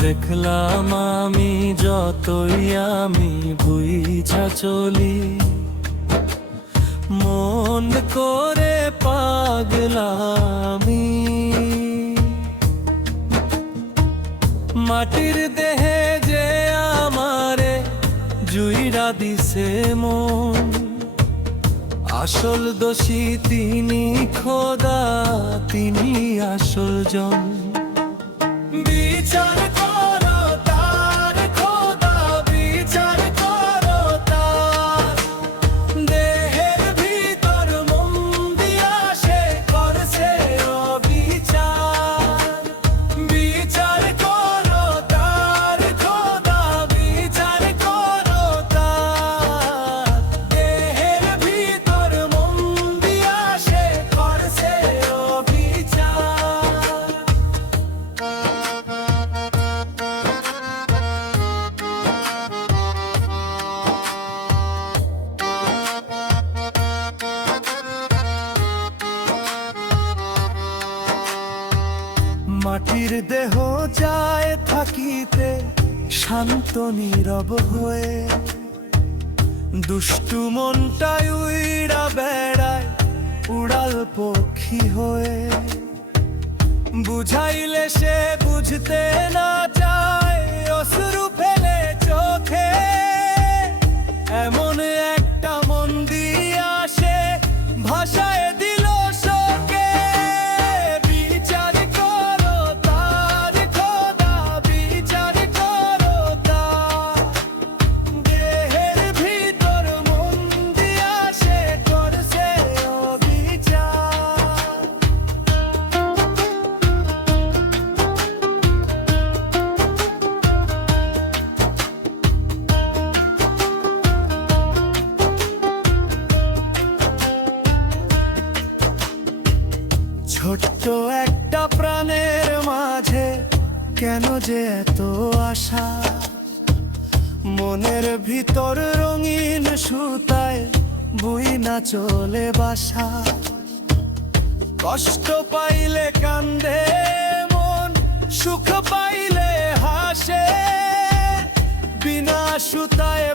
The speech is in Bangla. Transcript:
দেখলাম আমি যতই আমি বুঝা চলি, মন করে পাগলামি। মাটির দেহে যে আমারে জুইরা দিছে মন, আসল দোষী তিনি খোদা, তিনি আসল জন। বিচার করো তার খোদা, বিচার করো তার, দেহের ভিতর মন দিয়া সে করছে অবিচার। বিচার করো তার খোদা, বিচার করো তার, দেহের ভিতর মন দিয়া সে করছে অবিচার। মাটির দেহ যায় থাকিতে শান্ত নীরব হয়ে, দুষ্টু মনটাই উইড়া বেড়ায় উড়াল পক্ষী হয়ে। বুঝাইলে সে বুঝতে না চায়, অশ্রু ফেলে চোখে, এমন একটা মন দিয়া সে ভাষায় দিল শোকে। বিচার করো তার খোদা, বিচার করো তার, দেহের ভিতর মন দিয়া সে করছে অবিচার। ছোট্ট একটা প্রাণের মাঝে কেন যে এত আশা, মনের ভিতর রঙিন সুতায় বুই না চলে বাসা। কষ্ট পাইলে কান্দে মন, সুখ পাইলে হাসে, বিনা সুতায়